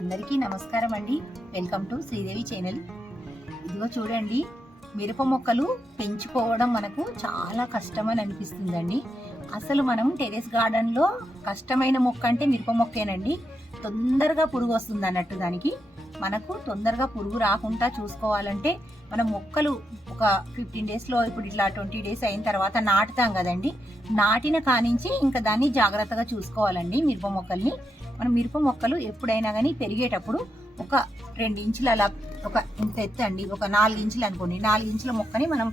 అందరికీ నమస్కారం అండి. Welcome to Sridevi channel. ఇదిగో చూడండి, మిరప మొక్కలు పెంచుకోవడం మనకు చాలా కష్టమని అనిపిస్తుందండి. అసలు మనం టెరెస్ గార్డెన్లో కష్టమైన మొక్క అంటే మిరప మొక్కేనండి. తొందరగా పురుగు వస్తుంది అన్నట్టు దానికి. మనకు తొందరగా పురుగు రాకుండా చూసుకోవాలంటే మనం మొక్కలు ఒక 15 డేస్లో ఇప్పుడు ఇట్లా 20 డేస్ అయిన తర్వాత నాటుతాం కదండి. నాటిన కానించి ఇంకా దాన్ని జాగ్రత్తగా చూసుకోవాలండి. మిరప మొక్కల్ని మనం మిరప మొక్కలు ఎప్పుడైనా కానీ పెరిగేటప్పుడు ఒక 2 ఇంచులు అలా ఒక ఇంత ఎత్తు అండి, ఒక 4 ఇంచులు అనుకోండి, 4 ఇంచుల మొక్కని మనం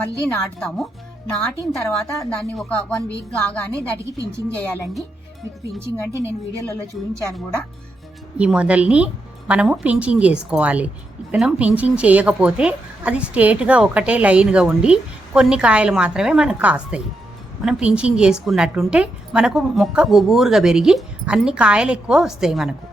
మళ్ళీ నాటుతాము. నాటిన తర్వాత దాన్ని ఒక 1 వీక్ కాగానే దానికి పించింగ్ చేయాలండి. మీకు పించింగ్ అంటే నేను వీడియోలలో చూపించాను కూడా. ఈ మొదల్ని మనము పించింగ్ చేసుకోవాలి. మనం పించింగ్ చేయకపోతే అది స్ట్రేట్గా ఒకటే లైన్గా ఉండి కొన్ని కాయలు మాత్రమే మనకు కాస్తాయి. మనం పించింగ్ చేసుకున్నట్టుంటే మనకు మొక్క గుబూరుగా పెరిగి అన్ని కాయలు ఎక్కువ వస్తాయి. మనకు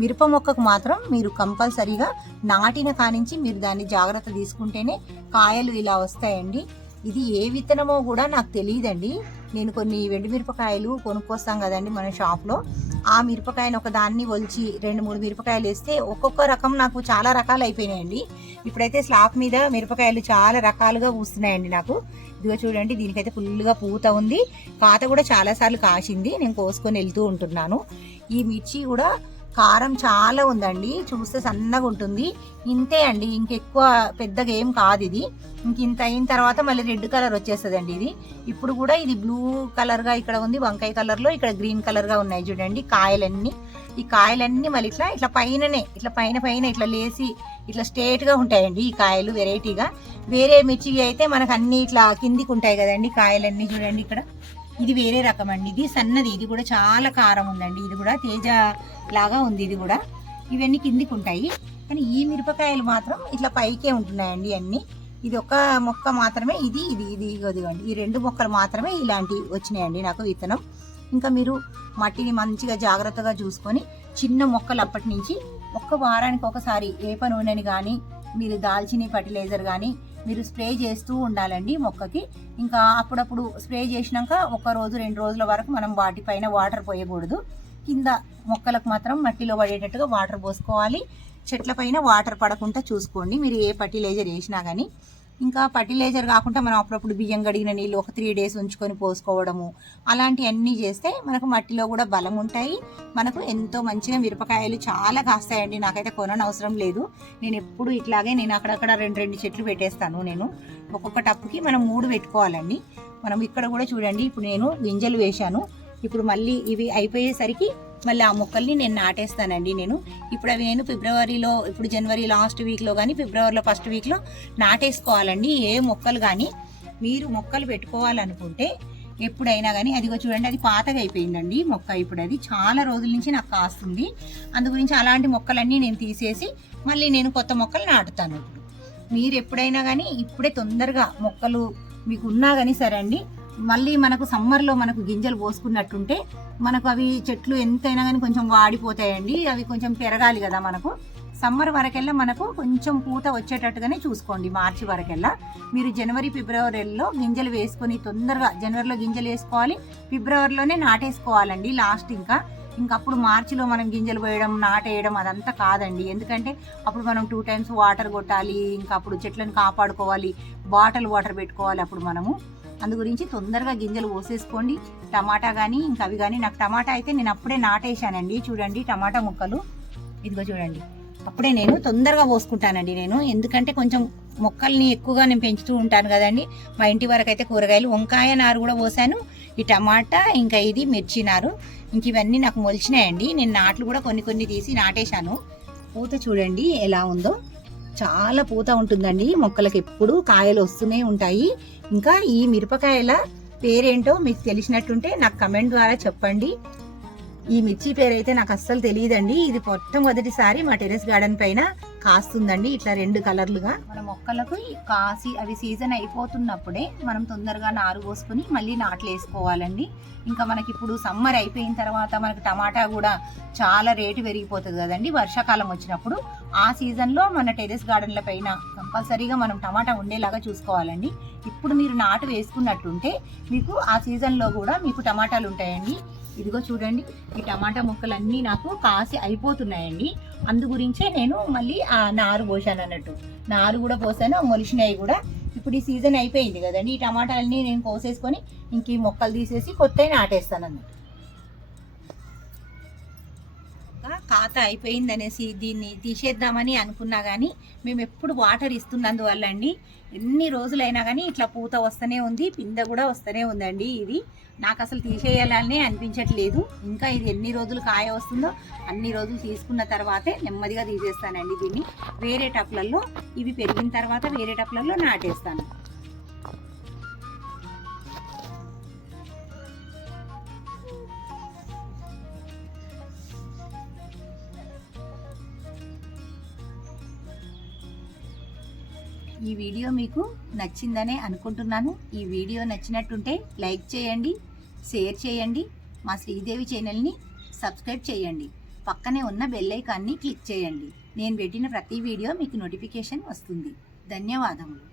మిరప మొక్కకు మాత్రం మీరు కంపల్సరీగా నాటిన కానించి మీరు దాన్ని జాగ్రత్త తీసుకుంటేనే కాయలు ఇలా వస్తాయండి. ఇది ఏ విత్తనమో కూడా నాకు తెలియదండి. నేను కొన్ని వెండి మిరపకాయలు కొనుక్కొస్తాం కదండి మన షాప్లో. ఆ మిరపకాయను ఒక దాన్ని ఒలిచి 2-3 మిరపకాయలు వేస్తే ఒక్కొక్క రకం నాకు చాలా రకాలు అయిపోయినాయండి. ఇప్పుడైతే స్లాబ్ మీద మిరపకాయలు చాలా రకాలుగా పూస్తున్నాయండి నాకు. ఇదిగో చూడండి, దీనికైతే ఫుల్గా పూత ఉంది. కాత కూడా చాలాసార్లు కాసింది. నేను కోసుకొని వెళ్తూ ఉంటున్నాను. ఈ మిర్చి కూడా కారం చాలా ఉందండి. చూస్తే సన్నగా ఉంటుంది. ఇంతే అండి, ఇంకెక్కువ పెద్దగా ఏం కాదు ఇది. ఇంత అయిన తర్వాత మళ్ళీ రెడ్ కలర్ వచ్చేస్తుందండి. ఇది ఇప్పుడు కూడా ఇది బ్లూ కలర్గా ఇక్కడ ఉంది, వంకాయ కలర్లో ఇక్కడ గ్రీన్ కలర్గా ఉన్నాయి చూడండి కాయలన్నీ. ఈ కాయలన్నీ మళ్ళీ ఇట్లా పైననే ఇట్లా పైన ఇట్లా లేసి ఇట్లా స్ట్రేట్గా ఉంటాయండి ఈ కాయలు వెరైటీగా. వేరే మిర్చి అయితే మనకు అన్ని ఇట్లా కిందికి ఉంటాయి కదండి కాయలన్నీ. చూడండి ఇక్కడ ఇది వేరే రకం అండి. ఇది సన్నది, ఇది కూడా చాలా కారం ఉందండి. ఇది కూడా తేజ లాగా ఉంది. ఇది కూడా ఇవన్నీ కిందికి ఉంటాయి, కానీ ఈ మిరపకాయలు మాత్రం ఇట్లా పైకే ఉంటున్నాయండి అన్ని. ఇది ఒక మొక్క మాత్రమే, ఇది ఇదిగోండి, ఈ 2 మొక్కలు మాత్రమే ఇలాంటివి వచ్చినాయండి నాకు విత్తనం. ఇంకా మీరు మట్టిని మంచిగా జాగ్రత్తగా చూసుకొని చిన్న మొక్కలు అప్పటి నుంచి ఒక్క వారానికి ఒకసారి వేప నూనెని కానీ మీరు దాల్చిన ఫర్టిలైజర్ కానీ మీరు స్ప్రే చేస్తూ ఉండాలండి మొక్కకి. ఇంకా అప్పుడప్పుడు స్ప్రే చేసినాక 1 రోజు 2 రోజుల వరకు మనం వాటిపైన వాటర్ పోయకూడదు. కింద మొక్కలకు మాత్రం మట్టిలో పడేటట్టుగా వాటర్ పోసుకోవాలి. చెట్ల పైన వాటర్ పడకుండా చూసుకోండి మీరు ఏ ఫర్టిలైజర్ వేసినా కానీ. ఇంకా ఫర్టిలైజర్ కాకుండా మనం అప్పుడప్పుడు బియ్యం కడిగిన నీళ్ళు ఒక 3 డేస్ ఉంచుకొని పోసుకోవడము, అలాంటివన్నీ చేస్తే మనకు మట్టిలో కూడా బలం ఉంటాయి. మనకు ఎంతో మంచిగా మిరపకాయలు చాలా కాస్తాయండి. నాకైతే కొననవసరం లేదు. నేను ఎప్పుడు ఇట్లాగే నేను అక్కడక్కడ 2 చెట్లు పెట్టేస్తాను. నేను ఒక్కొక్క టప్పుకి మనం 3 పెట్టుకోవాలండి. మనం ఇక్కడ కూడా చూడండి, ఇప్పుడు నేను గింజలు వేశాను. ఇప్పుడు మళ్ళీ ఇవి అయిపోయేసరికి మళ్ళీ ఆ మొక్కల్ని నేను నాటేస్తానండి. ఇప్పుడు అవి నేను ఫిబ్రవరిలో, ఇప్పుడు జనవరి లాస్ట్ వీక్లో కానీ ఫిబ్రవరిలో ఫస్ట్ వీక్లో నాటేసుకోవాలండి. ఏ మొక్కలు కానీ మీరు మొక్కలు పెట్టుకోవాలనుకుంటే ఎప్పుడైనా కానీ, అదిగో చూడండి, అది పాతగా అయిపోయిందండి మొక్క. ఇప్పుడు అది చాలా రోజుల నుంచి నాకు కాస్తుంది. అందు గురించి అలాంటి మొక్కలన్నీ నేను తీసేసి మళ్ళీ నేను కొత్త మొక్కలు నాటుతాను. మీరు ఎప్పుడైనా కానీ ఇప్పుడే తొందరగా మొక్కలు మీకు ఉన్నా కానీ సరే అండి, మళ్ళీ మనకు సమ్మర్లో మనకు గింజలు పోసుకున్నట్టుంటే మనకు అవి చెట్లు ఎంతైనా కానీ కొంచెం వాడిపోతాయండి. అవి కొంచెం పెరగాలి కదా మనకు. సమ్మర్ వరకెల్లా మనకు కొంచెం పూత వచ్చేటట్టుగానే చూసుకోండి. మార్చి వరకెల్లా మీరు జనవరి ఫిబ్రవరిలో గింజలు వేసుకొని తొందరగా జనవరిలో గింజలు వేసుకోవాలి, ఫిబ్రవరిలోనే నాటేసుకోవాలండి లాస్ట్. ఇంకా అప్పుడు మార్చిలో మనం గింజలు పోయడం నాటేయడం అదంతా కాదండి. ఎందుకంటే అప్పుడు మనం 2 టైమ్స్ వాటర్ కొట్టాలి. ఇంకా అప్పుడు చెట్లను కాపాడుకోవాలి, బాటిల్ వాటర్ పెట్టుకోవాలి అప్పుడు మనము. అందు గురించి తొందరగా గింజలు పోసేసుకోండి. టమాటా కానీ ఇంకా అవి కానీ, నాకు టమాటా అయితే నేను అప్పుడే నాటేశానండి. చూడండి టమాటా ముక్కలు, ఇదిగో చూడండి, అప్పుడే నేను తొందరగా పోసుకుంటానండి నేను. ఎందుకంటే కొంచెం మొక్కల్ని ఎక్కువగా నేను పెంచుతూ ఉంటాను కదండి. మా ఇంటి వరకు అయితే కూరగాయలు, వంకాయ నారు కూడా పోసాను, ఈ టమాటా ఇంకా ఇది మిర్చి నారు. ఇంక ఇవన్నీ నాకు మొలిచినాయండి. నేను నాట్లు కూడా కొన్ని తీసి నాటేశాను. పూత చూడండి ఎలా ఉందో, చాలా పూత ఉంటుందండి మొక్కలకు, ఎప్పుడు కాయలు వస్తూనే ఉంటాయి. ఇంకా ఈ మిరపకాయల పేరేంటో మీకు తెలిసినట్టుంటే నాకు కమెంట్ ద్వారా చెప్పండి. ఈ మిర్చి పేరు అయితే నాకు అస్సలు తెలియదండి. ఇది మొట్టమొదటిసారి మా టెరెస్ గార్డెన్ పైన కాస్తుందండి ఇట్లా 2 కలర్లుగా. మన మొక్కలకు కాసి అవి సీజన్ అయిపోతున్నప్పుడే మనం తొందరగా నారు పోసుకొని మళ్ళీ నాట్లు వేసుకోవాలండి. ఇంకా మనకి ఇప్పుడు సమ్మర్ అయిపోయిన తర్వాత మనకి టమాటా కూడా చాలా రేటు పెరిగిపోతుంది కదండి వర్షాకాలం వచ్చినప్పుడు. ఆ సీజన్లో మన టెరెస్ గార్డెన్ల పైన కంపల్సరీగా మనం టమాటా ఉండేలాగా చూసుకోవాలండి. ఇప్పుడు మీరు నాటు వేసుకున్నట్టుంటే మీకు ఆ సీజన్లో కూడా మీకు టమాటాలు ఉంటాయండి. ఇదిగో చూడండి, ఈ టమాటా ముక్కలన్నీ నాకు కాసి అయిపోతున్నాయండి. అందు గురించే నేను మళ్ళీ ఆ నారు పోసాను అన్నట్టు. నారు కూడా పోసాను, మొలిసినాయి కూడా. ఇప్పుడు ఈ సీజన్ అయిపోయింది కదండి, ఈ టమాటాలన్నీ నేను కోసేసుకొని ఇంక ఈ మొక్కలు తీసేసి కొత్తవి నాటేస్తాను అన్నట్టు. ఖాతా అయిపోయింది అనేసి దీన్ని తీసేద్దామని అనుకున్నా కానీ మేము ఎప్పుడు వాటర్ ఇస్తున్నందువల్ల అండి ఎన్ని రోజులైనా కానీ ఇట్లా పూత వస్తూనే ఉంది, పిందె కూడా వస్తూనే ఉందండి. ఇది నాకు అసలు తీసేయాలనే అనిపించట్లేదు. ఇంకా ఇది ఎన్ని రోజులు కాయ వస్తుందో అన్ని రోజులు తీసుకున్న తర్వాతే నెమ్మదిగా తీసేస్తానండి. దీన్ని వేరే టప్లలో, ఇవి పెరిగిన తర్వాత వేరే టప్లలో నాటేస్తాను. ఈ వీడియో మీకు నచ్చిందనే అనుకుంటున్నాను. ఈ వీడియో నచ్చినట్టుంటే లైక్ చేయండి, షేర్ చేయండి, మా శ్రీదేవి ఛానల్ని సబ్స్క్రైబ్ చేయండి, పక్కనే ఉన్న బెల్ ఐకాన్ని క్లిక్ చేయండి. నేను పెట్టిన ప్రతి వీడియో మీకు నోటిఫికేషన్ వస్తుంది. ధన్యవాదములు.